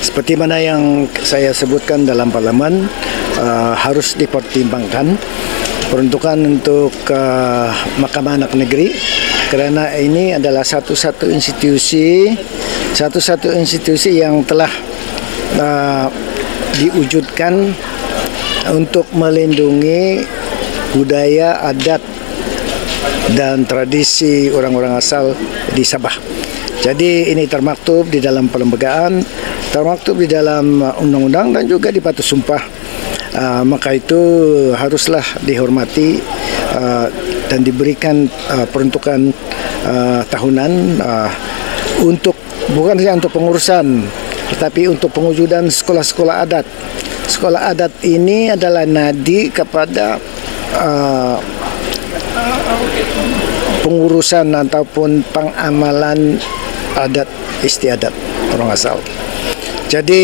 Seperti mana yang saya sebutkan dalam parlimen, harus dipertimbangkan peruntukan untuk Mahkamah Anak Negeri, kerana ini adalah satu-satu institusi yang telah diwujudkan untuk melindungi budaya, adat dan tradisi orang-orang asal di Sabah. Jadi ini termaktub di dalam perlembagaan, termaktub di dalam undang-undang dan juga di batu sumpah. Maka itu haruslah dihormati dan diberikan peruntukan tahunan untuk bukan saja untuk pengurusan, tetapi untuk pengujudan sekolah-sekolah adat. Sekolah adat ini adalah nadi kepada pengurusan ataupun pengamalan adat istiadat orang asal. Jadi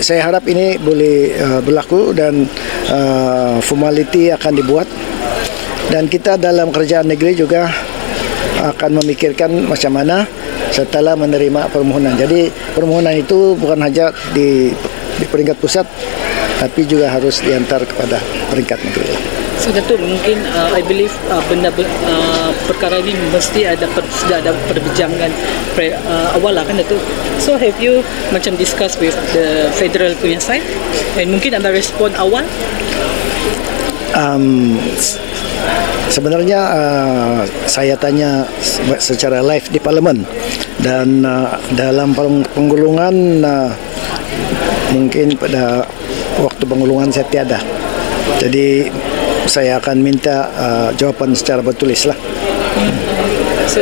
saya harap ini boleh berlaku dan formaliti akan dibuat, dan kita dalam kerajaan negeri juga akan memikirkan macam mana setelah menerima permohonan. Jadi permohonan itu bukan hanya di peringkat pusat, tapi juga harus diantar kepada peringkat negeri. So Datuk, mungkin I believe perkara ini mesti sudah ada perbincangan awal lah kan Datuk. So have you macam discuss with the federal punya side, and mungkin ada respon awal? Sebenarnya saya tanya secara live di parlimen, dan dalam penggulungan mungkin pada waktu penggulungan saya tiada. Jadi saya akan minta jawapan secara bertulis lah. So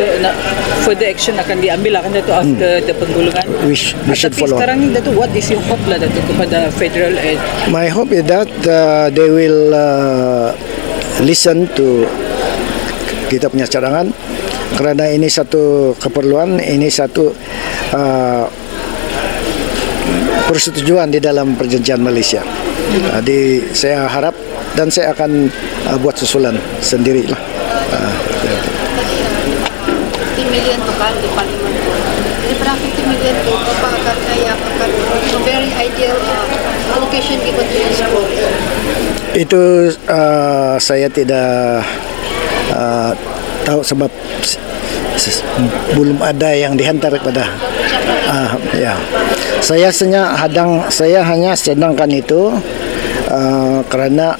further action akan diambil akan Datuk after the penggulungan. We should follow. Tapi sekarang ni Datuk, what is your hope lah Datuk kepada federal and? My hope is that they will listen to kita punya cadangan, kerana ini satu keperluan, ini satu persetujuan di dalam perjanjian Malaysia. Jadi saya harap dan saya akan buat susulan sendirilah. 50 million tu kan di parlimen tu. Jadi berapa 50 million tu apa akan very ideal allocation given to the school? Itu saya tidak tahu sebab belum ada yang dihantar kepada ya. Saya hanya sedangkan itu kerana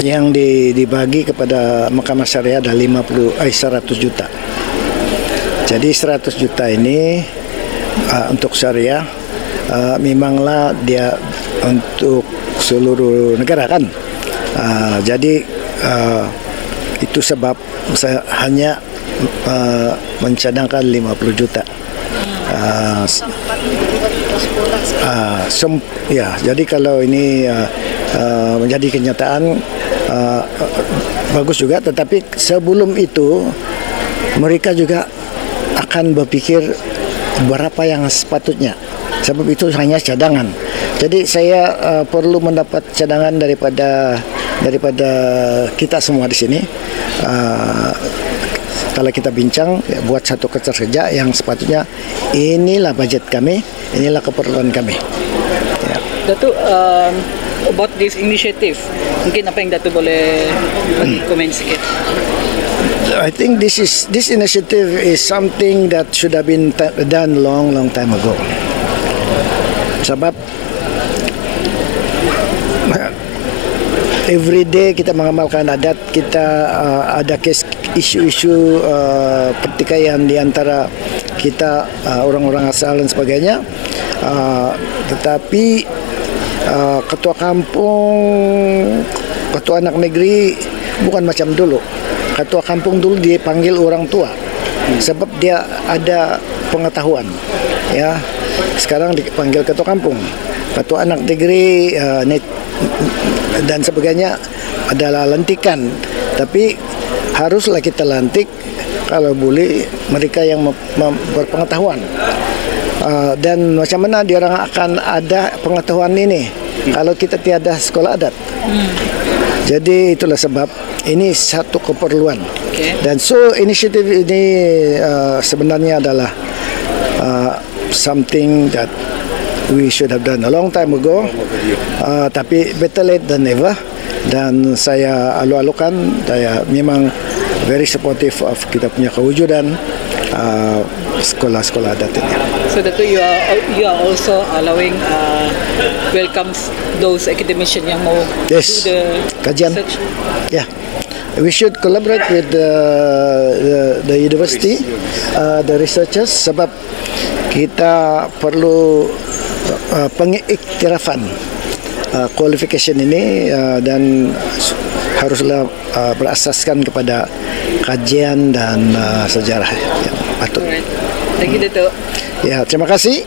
yang dibagi kepada Mahkamah Syariah ada 100 juta. Jadi 100 juta ini untuk syariah memanglah dia untuk seluruh negara kan. Jadi itu sebab saya hanya mencadangkan 50 juta. Ya, jadi kalau ini menjadi kenyataan bagus juga, tetapi sebelum itu mereka juga akan berfikir berapa yang sepatutnya. Sebab itu hanya cadangan. Jadi saya perlu mendapat cadangan daripada kita semua di sini. Kalau kita bincang, buat satu kertas kerja yang sepatutnya inilah bajet kami, inilah keperluan kami. Ya. Datuk, about this initiative, mungkin apa yang Datuk boleh komen sikit? I think this initiative is something that should have been done long time ago. Sebab every day kita mengamalkan adat, kita ada isu-isu pertikaian di antara kita orang-orang asal dan sebagainya. Tetapi ketua kampung, ketua anak negeri bukan macam dulu. Ketua kampung dulu dipanggil orang tua sebab dia ada pengetahuan. Ya, sekarang dipanggil ketua kampung. Ketua anak negeri dan sebagainya adalah lantikan, tapi haruslah kita lantik kalau boleh mereka yang berpengetahuan. Dan macam mana dia orang akan ada pengetahuan ini kalau kita tiada sekolah adat. Jadi itulah sebab ini satu keperluan. Dan so inisiatif ini sebenarnya adalah something that we should have done a long time ago. Tapi better late than never. Dan saya alu-alukan, saya memang very supportive of kita punya kewujudan sekolah-sekolah adat ini. So Dato, you are also allowing welcomes those academicians yang mau do the kajian. research. Yeah. We should collaborate with the university, the researchers, sebab kita perlu pengiktirafan qualification ini dan haruslah berasaskan kepada kajian dan sejarah yang patut. Alright. Thank you, Dato. Ya, terima kasih.